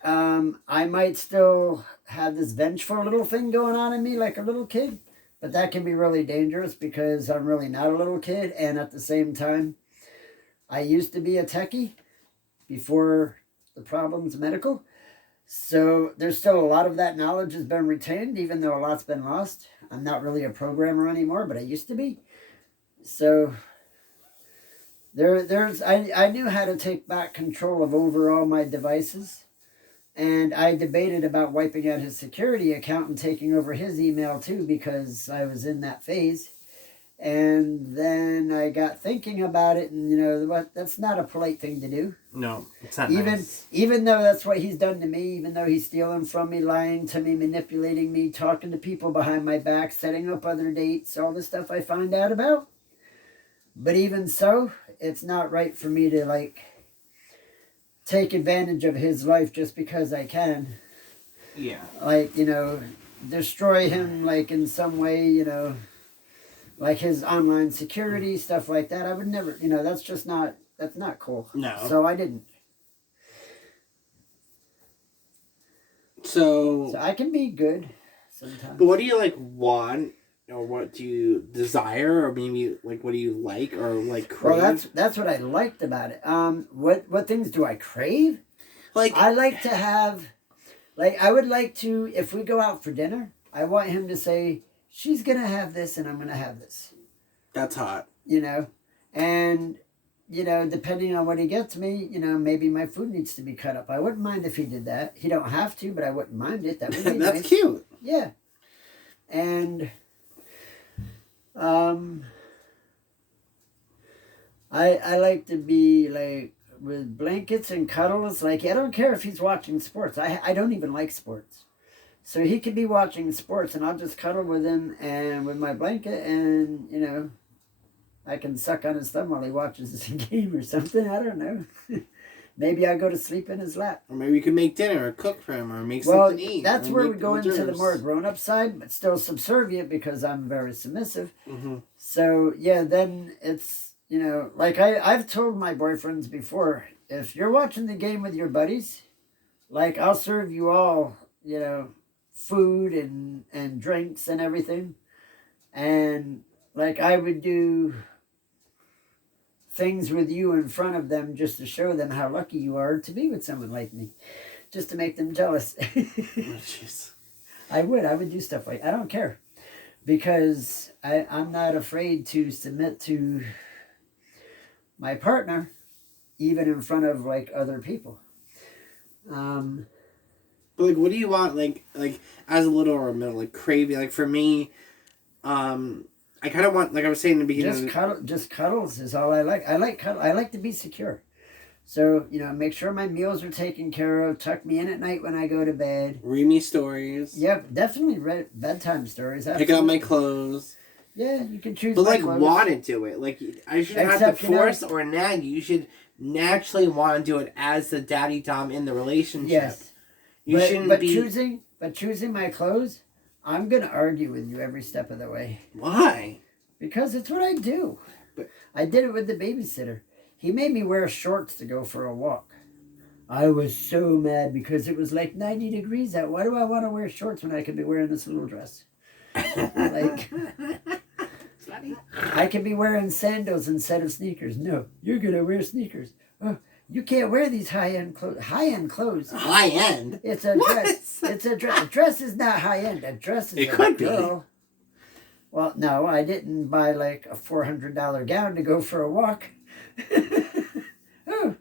I might still have this vengeful little thing going on in me like a little kid. But that can be really dangerous because I'm really not a little kid. And at the same time, I used to be a techie before the problems medical. So there's still a lot of that knowledge has been retained, even though a lot's been lost. I'm not really a programmer anymore, but I used to be. So I knew how to take back control of over all my devices. And I debated about wiping out his security account and taking over his email too, because I was in that phase. And then I got thinking about it, and that's not a polite thing to do. No, it's not nice. Even though that's what he's done to me, even though he's stealing from me, lying to me, manipulating me, talking to people behind my back, setting up other dates, all the stuff I find out about. But even so, it's not right for me to, take advantage of his life just because I can. Yeah. Destroy him, in some way, like his online security, stuff like that. I would never, that's not cool. No. So I didn't. So I can be good sometimes. But what do you want, or what do you desire, or maybe what do you like, or crave? Well, that's what I liked about it. What things do I crave? I like to have, I would like to, if we go out for dinner, I want him to say, she's gonna have this and I'm gonna have this. That's hot. And depending on what he gets me, maybe my food needs to be cut up. I wouldn't mind if he did that. He don't have to, but I wouldn't mind it. That would be That's nice. cute. Yeah. And I like to be with blankets and cuddles. Like, I don't care if he's watching sports. I don't even like sports. So he could be watching sports, and I'll just cuddle with him and with my blanket, and, you know, I can suck on his thumb while he watches a game or something. I don't know. Maybe I'll go to sleep in his lap. Or maybe you can make dinner or cook for him or make something to eat. That's where we go into the more grown-up side, but still subservient because I'm very submissive. Mm-hmm. So, yeah, then it's, you know, like I've told my boyfriends before, if you're watching the game with your buddies, like, I'll serve you all, you know, food and drinks and everything. And, like, I would do things with you in front of them just to show them how lucky you are to be with someone like me, just to make them jealous. Oh, jeez. I would do stuff like, I don't care, because I'm not afraid to submit to my partner, even in front of, like, other people. But, like, what do you want, like as a little or a middle, like, craving? Like, for me, I kind of want, like I was saying in the beginning. Just cuddles is all I like. I like to be secure. So, you know, make sure my meals are taken care of. Tuck me in at night when I go to bed. Read me stories. Yep, definitely read bedtime stories. Absolutely. Pick out my clothes. Yeah, you can choose. But, like, clothes. want to do it. Like, I shouldn't have to force or nag you. You should naturally want to do it as the daddy dom in the relationship. Yes. You shouldn't be choosing my clothes, I'm going to argue with you every step of the way. Why? Because it's what I do. But I did it with the babysitter. He made me wear shorts to go for a walk. I was so mad because it was like 90 degrees out. Why do I want to wear shorts when I could be wearing this little dress? Like, I could be wearing sandals instead of sneakers. No, you're going to wear sneakers. Oh, you can't wear these high-end clothes. High-end clothes. High-end? It's a dress. It's a dress. A dress is not high-end. A dress is it could girl. Be. Well, no, I didn't buy like a $400 gown to go for a walk. Oh.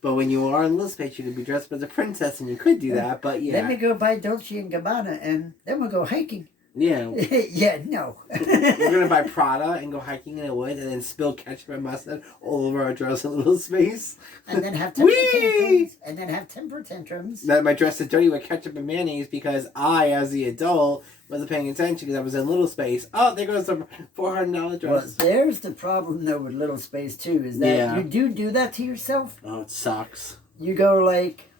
But when you are in Little Space, you could be dressed as a princess, and you could do that, but yeah. Let me go buy Dolce & Gabbana, and then we'll go hiking. Yeah. Yeah, no. We're going to buy Prada and go hiking in the woods and then spill ketchup and mustard all over our dress in Little Space. And then have temper tantrums. And then have temper tantrums. That my dress is dirty with ketchup and mayonnaise because I, as the adult, wasn't paying attention because I was in Little Space. Oh, there goes the $400 dress. Well, there's the problem, though, with Little Space, too, is that you do that to yourself. Oh, it sucks. You go like,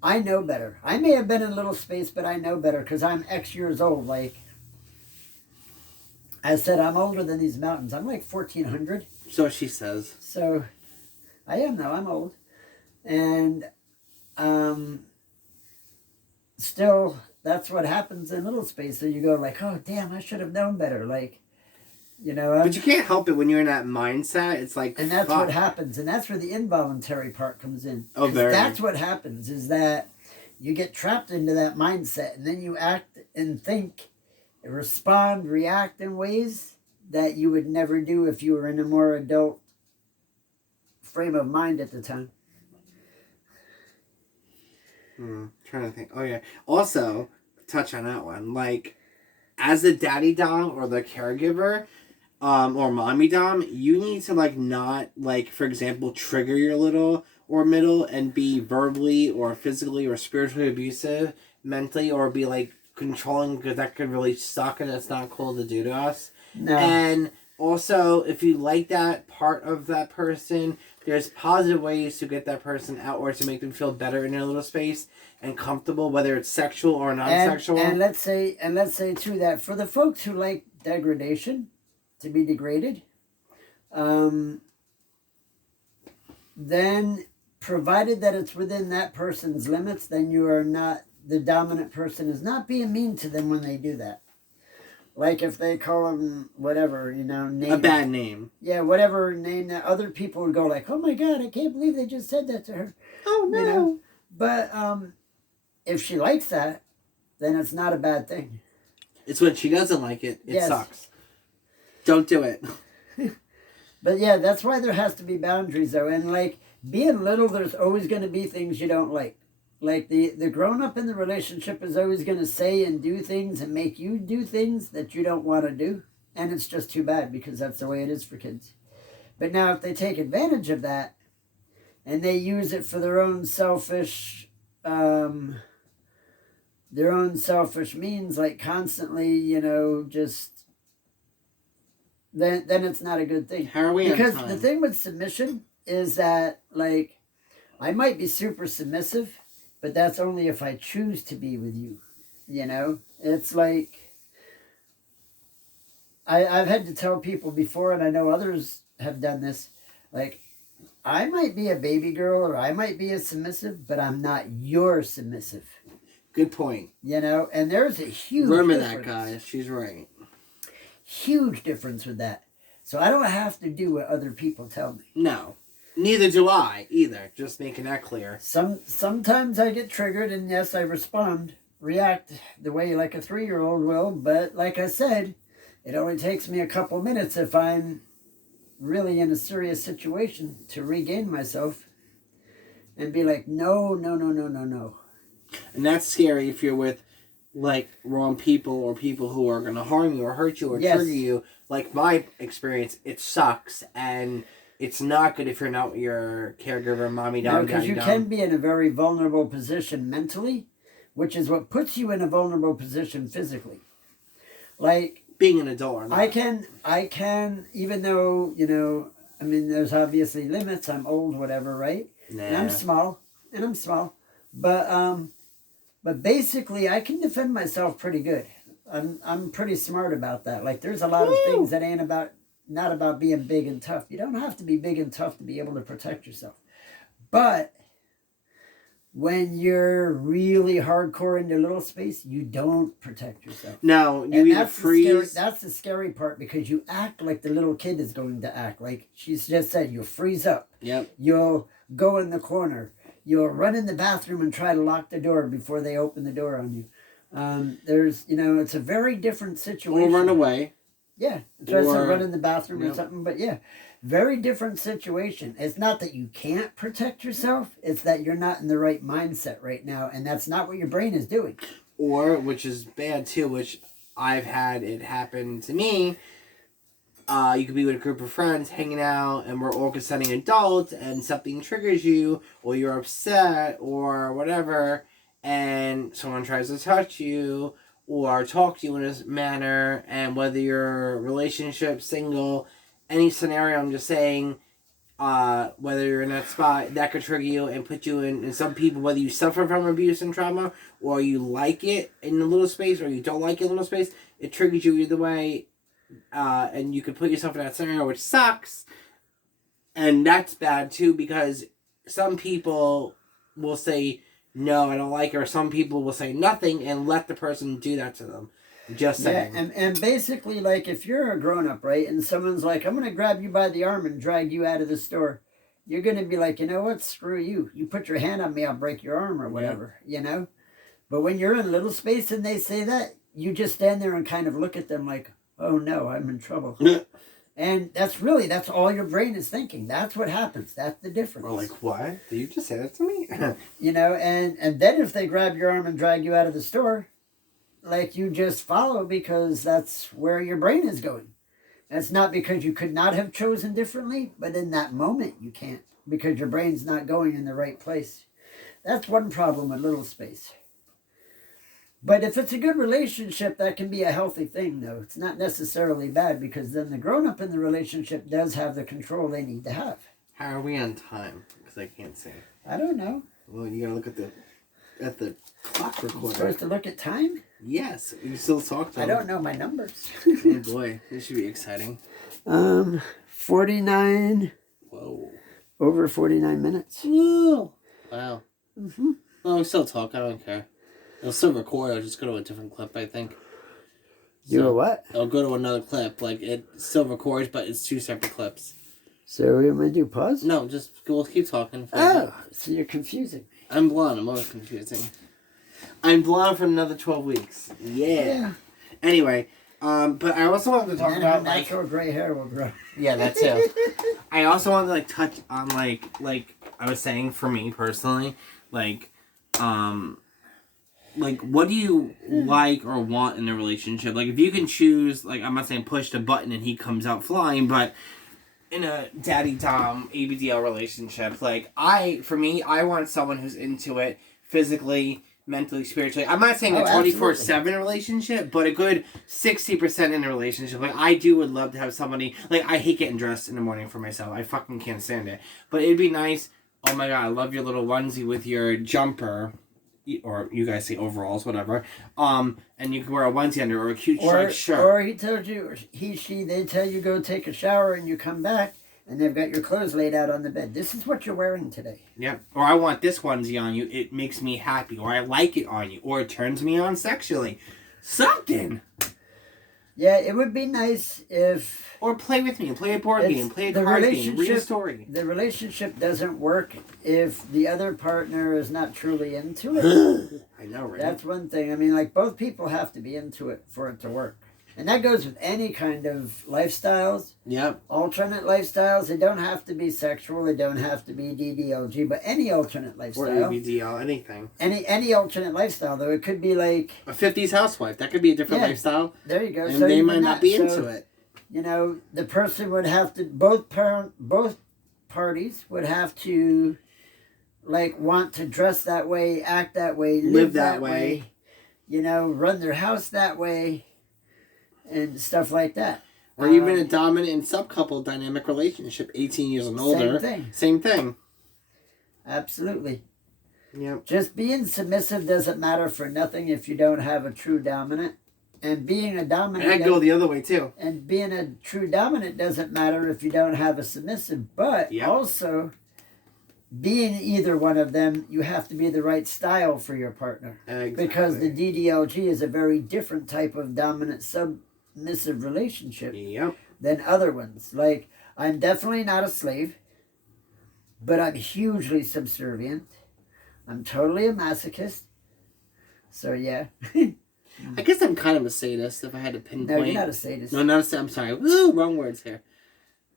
I know better. I may have been in Little Space, but I know better because I'm X years old. Like I said, I'm older than these mountains. I'm like 1,400. So she says. So I am, though. I'm old. And still, that's what happens in Little Space. So you go like, oh, damn, I should have known better. Like, you know. But you can't help it when you're in that mindset. It's like, and that's what happens. And that's where the involuntary part comes in. Oh, very. That's what happens is that you get trapped into that mindset. And then you act and think, respond, react in ways that you would never do if you were in a more adult frame of mind at the time. Trying to think. Oh, yeah. Also, touch on that one. Like, as a daddy dom or the caregiver, or mommy dom, you need to, like, not, like, for example, trigger your little or middle and be verbally or physically or spiritually abusive, mentally, or be, like, controlling, because that could really suck and it's not cool to do to us. No. And also, if you like that part of that person, there's positive ways to get that person out or to make them feel better in their little space and comfortable, whether it's sexual or non-sexual. And let's say too that for the folks who like degradation, to be degraded, then provided that it's within that person's limits, then you are not, the dominant person is not being mean to them when they do that. Like if they call them whatever, you know, name. A bad name. Yeah, whatever name that other people would go like, oh my God, I can't believe they just said that to her. Oh no. You know? But if she likes that, then it's not a bad thing. It's when she doesn't like it, it Yes. sucks. Don't do it. But yeah, that's why there has to be boundaries though. And like being little, there's always going to be things you don't like. Like the grown-up in the relationship is always going to say and do things and make you do things that you don't want to do. And it's just too bad because that's the way it is for kids. But now if they take advantage of that and they use it for their own selfish means, like constantly, just then it's not a good thing. How are we Because on time? the thing with submission is that, like, I might be super submissive, but that's only if I choose to be with you. It's like, I've had to tell people before, and I know others have done this, like, I might be a baby girl or I might be a submissive, but I'm not your submissive. Good point. And there's a huge Remember difference. that, guys. She's right. Huge difference with that. So I don't have to do what other people tell me. No. Neither do I, either. Just making that clear. Sometimes I get triggered, and yes, I react the way like a 3-year-old will, but like I said, it only takes me a couple minutes if I'm really in a serious situation to regain myself and be like, no. And that's scary if you're with, like, wrong people or people who are going to harm you or hurt you or trigger you. Like my experience, it sucks, and it's not good if you're not your caregiver, mommy, daddy, because you can be in a very vulnerable position mentally, which is what puts you in a vulnerable position physically. Like, being an adult or not. I can, even though, there's obviously limits. I'm old, whatever, right? Nah. And I'm small. But basically, I can defend myself pretty good. I'm pretty smart about that. Like, there's a lot of things that ain't not about being big and tough. You don't have to be big and tough to be able to protect yourself. But when you're really hardcore into little space, you don't protect yourself. No, you either freeze. That's the scary part, because you act like the little kid is going to act. Like she's just said, you'll freeze up. Yep. You'll go in the corner. You'll run in the bathroom and try to lock the door before they open the door on you. There's, it's a very different situation. Or run away. Yeah. Try to run in the bathroom or something, but yeah. Very different situation. It's not that you can't protect yourself. It's that you're not in the right mindset right now, and that's not what your brain is doing. Or, which is bad too, which I've had it happen to me. You could be with a group of friends hanging out, and we're all consenting adults, and something triggers you, or you're upset, or whatever, and someone tries to touch you, or talk to you in a manner, and whether you're relationship, single, any scenario, I'm just saying, whether you're in that spot, that could trigger you and put you in some people, whether you suffer from abuse and trauma, or you like it in a little space, or you don't like it in a little space, it triggers you either way, and you could put yourself in that scenario, which sucks, and that's bad too, because some people will say, no, I don't like it, or some people will say nothing and let the person do that to them. Just saying. Yeah, and basically, like, if you're a grown-up, right, and someone's like, I'm going to grab you by the arm and drag you out of the store, you're going to be like, you know what, screw you. You put your hand on me, I'll break your arm or whatever, But when you're in a little space and they say that, you just stand there and kind of look at them like, oh no, I'm in trouble. And that's all your brain is thinking. That's what happens. That's the difference. Or like, what? Did you just say that to me? And then if they grab your arm and drag you out of the store, like, you just follow because that's where your brain is going. That's not because you could not have chosen differently, but in that moment you can't, because your brain's not going in the right place. That's one problem with little space. But if it's a good relationship, that can be a healthy thing, though. It's not necessarily bad, because then the grown-up in the relationship does have the control they need to have. How are we on time? Because I can't see. I don't know. Well, you gotta look at the clock recorder. You're supposed to look at time? Yes, you still talk to I don't know my numbers. Oh boy, this should be exciting. 49. Whoa. Over 49 minutes. Whoa. Wow. Mm-hmm. Well, we still talk. I don't care. It'll still record. I'll just go to a different clip, I think. Do a what? I'll go to another clip. Like, it still records, but it's 2 separate clips. So what am I going to do? Pause? No, we'll keep talking. Oh, so you're confusing. I'm blonde. I'm always confusing. I'm blonde for another 12 weeks. Yeah. Anyway, but I also wanted to talk about, like, natural gray hair will grow. Yeah, that too. I also wanted to, like, touch on, like I was saying, for me personally, like, what do you like or want in a relationship? Like, if you can choose, like, I'm not saying push the button and he comes out flying, but in a daddy dom ABDL relationship. Like for me, I want someone who's into it physically, mentally, spiritually. I'm not saying a 24/7 relationship, but a good 60% in a relationship. Like I would love to have somebody. Like I hate getting dressed in the morning for myself. I fucking can't stand it. But it'd be nice. Oh my god, I love your little onesie with your jumper. Or you guys say overalls, whatever. And you can wear a onesie under or a cute striped shirt. Or he tells you, they tell you go take a shower and you come back and they've got your clothes laid out on the bed. This is what you're wearing today. Yep. Or I want this onesie on you. It makes me happy. Or I like it on you. Or it turns me on sexually. Something. Yeah, it would be nice if... Or play with me. Play a board game. Play a card game. Read a story. The relationship doesn't work if the other partner is not truly into it. I know, right? That's one thing. I mean, like, both people have to be into it for it to work. And that goes with any kind of lifestyles. Yep. Alternate lifestyles. They don't have to be sexual. They don't have to be ddlg. But any alternate lifestyle. Or abdl, anything. Any alternate lifestyle, though. It could be like... a 50s housewife. That could be a different lifestyle. There you go. And so they might not be into it. You know, the person would have to... Both parties would have to, like, want to dress that way, act that way, live that way. You know, run their house that way. And stuff like that. Or even a dominant and subcouple dynamic relationship, 18 years and older. Same thing. Absolutely. Yep. Just being submissive doesn't matter for nothing if you don't have a true dominant. And being a dominant... And I'd go the other way, too. And being a true dominant doesn't matter if you don't have a submissive. But also, being either one of them, you have to be the right style for your partner. Exactly. Because the ddlg is a very different type of dominant submissive relationship than other ones. Like, I'm definitely not a slave, but I'm hugely subservient. I'm totally a masochist. So, yeah. I guess I'm kind of a sadist if I had to pinpoint. No, you're not a sadist. No, not a sadist. I'm sorry. Woo, wrong words here.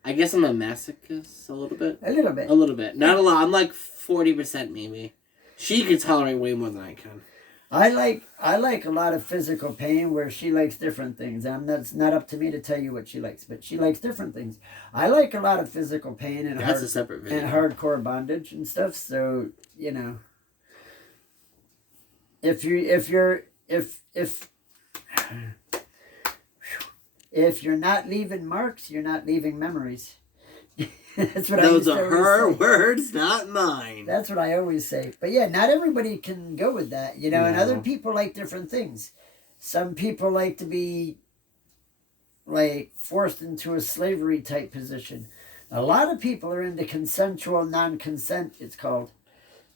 I guess I'm a masochist a little bit. A little bit. A little bit. Not a lot. I'm like 40% maybe. She can tolerate way more than I can. I like a lot of physical pain where she likes different things. It's not up to me to tell you what she likes, but she likes different things. I like a lot of physical pain and that's a separate video. And hardcore bondage and stuff. So, you know, if you're not leaving marks, you're not leaving memories. That's what Those are her words, not mine. That's what I always say. But yeah, not everybody can go with that, you know, and other people like different things. Some people like to be, like, forced into a slavery type position. A lot of people are into consensual non-consent, it's called.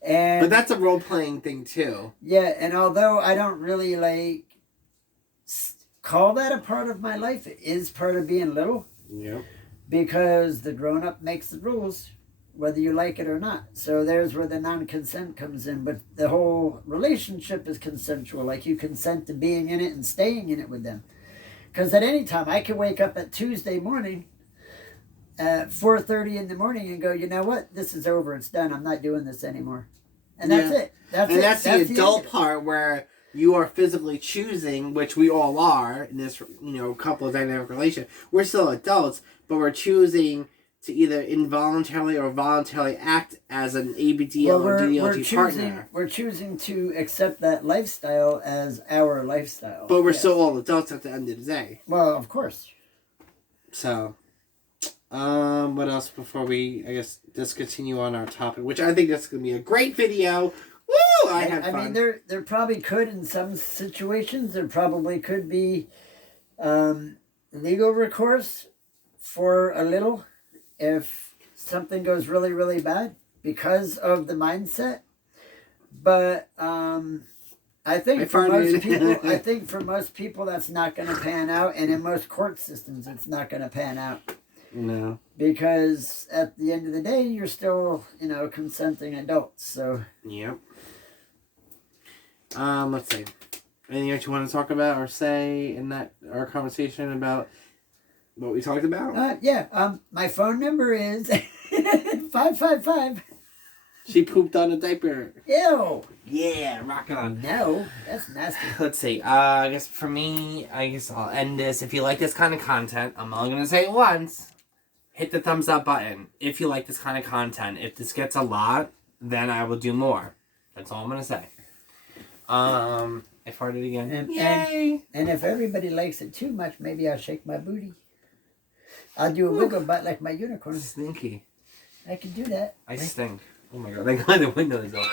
But that's a role-playing thing, too. Yeah, and although I don't really, like, call that a part of my life, it is part of being little. Yeah. Because the grown-up makes the rules, whether you like it or not. So there's where the non-consent comes in. But the whole relationship is consensual. Like, you consent to being in it and staying in it with them. Because at any time, I can wake up at Tuesday morning at 4:30 in the morning and go, you know what? This is over. It's done. I'm not doing this anymore. And that's it. That's the adult part where you are physically choosing, which we all are in this, you know, couple of dynamic relationship. We're still adults, but we're choosing to either involuntarily or voluntarily act as an ABDL or DDLG partner. We're choosing to accept that lifestyle as our lifestyle. But we're still all adults at the end of the day. Well, of course. So, what else before we, I guess, discontinue on our topic, which I think that's going to be a great video. Woo! I had fun. I mean, there probably could, in some situations, there probably could be legal recourse for a little if something goes really, really bad because of the mindset. But I think for most people that's not going to pan out, and in most court systems it's not going to pan out. No. Because at the end of the day, you're still, you know, consenting adults. So. Yep. Let's see. Anything else you want to talk about or say in our conversation about what we talked about? Yeah. My phone number is 555. She pooped on a diaper. Ew. Yeah, rock on. No, that's nasty. Let's see. I guess for me, I'll end this. If you like this kind of content, I'm only going to say it once. hit the thumbs up button if you like this kind of content. If this gets a lot, then I will do more. That's all I'm going to say. I farted again. Yay! And if everybody likes it too much, maybe I'll shake my booty. I'll do a wiggle butt like my unicorn. Stinky. I can do that. I stink. Oh my god, thank God the window is open.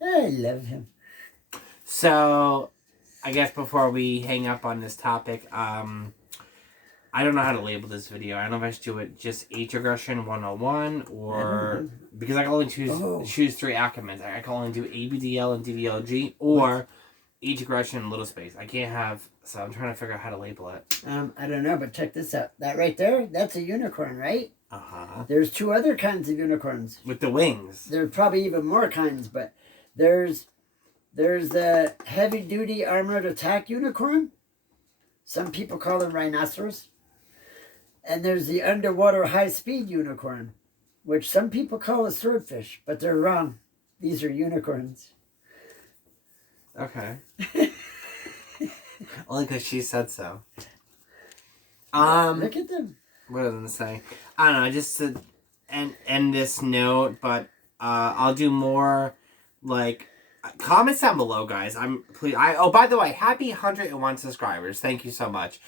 I love him. So, I guess before we hang up on this topic, I don't know how to label this video. I don't know if I should do it just age regression 101 or because I can only choose 3 acronyms. I can only do abdl and ddlg or age regression little space. I can't have, so I'm trying to figure out how to label it. I don't know, but check this out. That right there, that's a unicorn, right? Uh-huh. There's 2 other kinds of unicorns. With the wings. There's probably even more kinds, but there's the heavy-duty armored attack unicorn. Some people call them rhinoceros. And there's the underwater high-speed unicorn, which some people call a swordfish, but they're wrong. These are unicorns. Okay. Only because she said so. Look at them. What was I gonna say? I don't know. Just to end this note, but I'll do more like comments down below, guys. Oh, by the way, happy 101 subscribers. Thank you so much.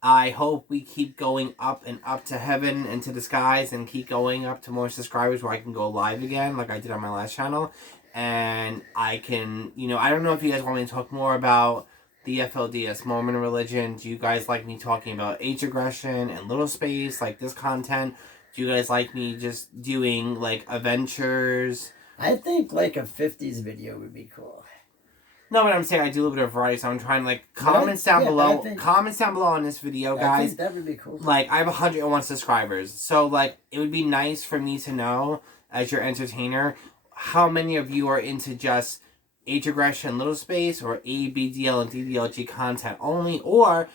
I hope we keep going up and up to heaven and to the skies and keep going up to more subscribers where I can go live again like I did on my last channel. And I can, I don't know if you guys want me to talk more about the FLDS Mormon religion. Do you guys like me talking about age regression and little space, like this content? Do you guys like me just doing, like, adventures? I think, like, a 50s video would be cool. No, but I'm saying I do a little bit of variety, so I'm trying, like, comments down below on this video, guys. I think that would be cool. Like, I have 101 subscribers, so, like, it would be nice for me to know, as your entertainer, how many of you are into just age regression, little space, or ABDL and DDLG content only, or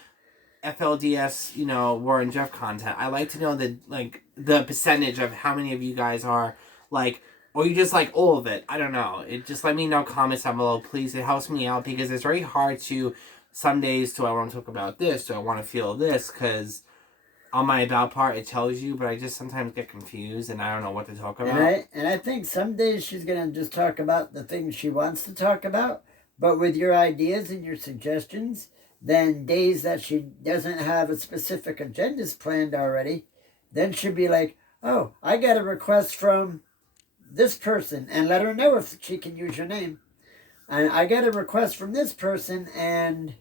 FLDS, Warren Jeff content. I like to know the percentage of how many of you guys are, like, or you just like all of it. I don't know. Just let me know, comments down below, please. It helps me out because it's very hard to, some days, do I want to talk about this? Do I want to feel this? Because on my about part, it tells you, but I just sometimes get confused and I don't know what to talk about. And I think some days she's going to just talk about the things she wants to talk about, but with your ideas and your suggestions, then days that she doesn't have a specific agendas planned already, then she'll be like, oh, I got a request from this person, and let her know if she can use your name. And I got a request from this person, and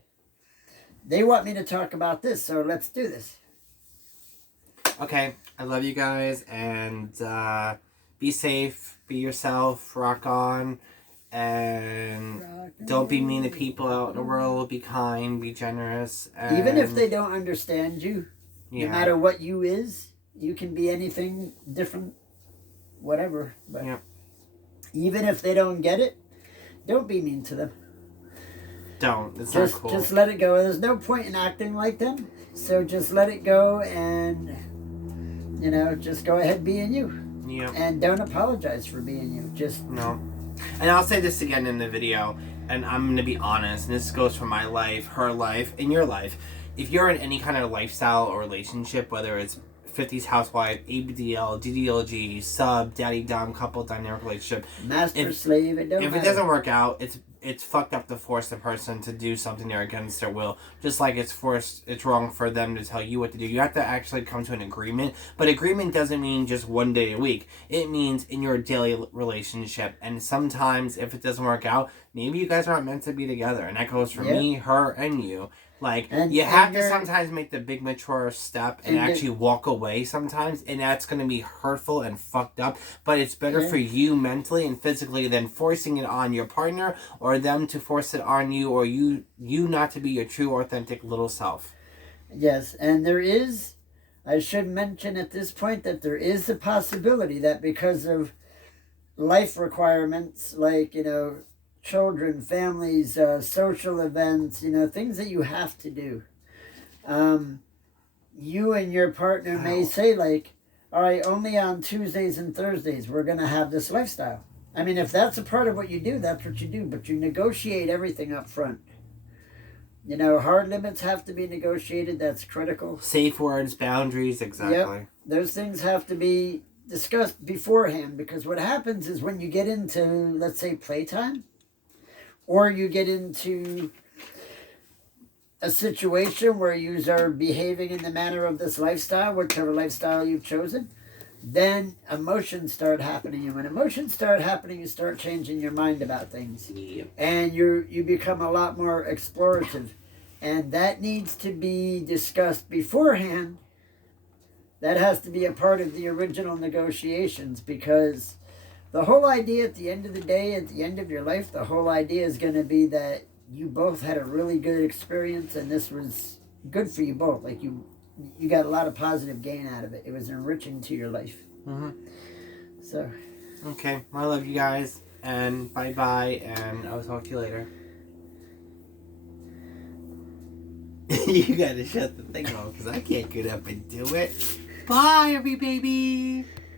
they want me to talk about this, so let's do this. Okay, I love you guys, and be safe, be yourself, rock on, and don't be mean to people out in the world, be kind, be generous. And even if they don't understand you, no matter what you is, you can be anything different, whatever. But even if they don't get it, don't be mean to them. Don't. It's not cool. Just let it go. There's no point in acting like them, so just let it go and, just go ahead being you. Yeah. And don't apologize for being you. Just... No. And I'll say this again in the video, and I'm going to be honest, and this goes for my life, her life, and your life. If you're in any kind of lifestyle or relationship, whether it's 50s housewife, ABDL, DDLG, sub, daddy dom, couple dynamic relationship, master slave, if it doesn't work out, it's fucked up to force the person to do something they're against their will. Just like it's wrong for them to tell you what to do. You have to actually come to an agreement. But agreement doesn't mean just one day a week. It means in your daily relationship. And sometimes if it doesn't work out, maybe you guys aren't meant to be together. And that goes for me, her, and you. Like, you have to sometimes make the big mature step and actually walk away sometimes. And that's going to be hurtful and fucked up. But it's better for you mentally and physically than forcing it on your partner or them to force it on you or you not to be your true, authentic little self. Yes, and there is, I should mention at this point that there is a possibility that because of life requirements, like, children, families, social events, things that you have to do. You and your partner may say, like, all right, only on Tuesdays and Thursdays we're going to have this lifestyle. I mean, if that's a part of what you do, that's what you do, but you negotiate everything up front. Hard limits have to be negotiated. That's critical. Safe words, boundaries, exactly. Yep. Those things have to be discussed beforehand, because what happens is when you get into, let's say, playtime, or you get into a situation where you are behaving in the manner of this lifestyle, whichever lifestyle you've chosen, then emotions start happening. And when emotions start happening, you start changing your mind about things. Yep. And you become a lot more explorative. And that needs to be discussed beforehand. That has to be a part of the original negotiations, because the whole idea at the end of the day, at the end of your life, the whole idea is going to be that you both had a really good experience, and this was good for you both. Like you got a lot of positive gain out of it. It was enriching to your life. Mm-hmm. So. Okay, I love you guys, and bye-bye, and I'll talk to you later. You gotta shut the thing off, because I can't get up and do it. Bye, every baby!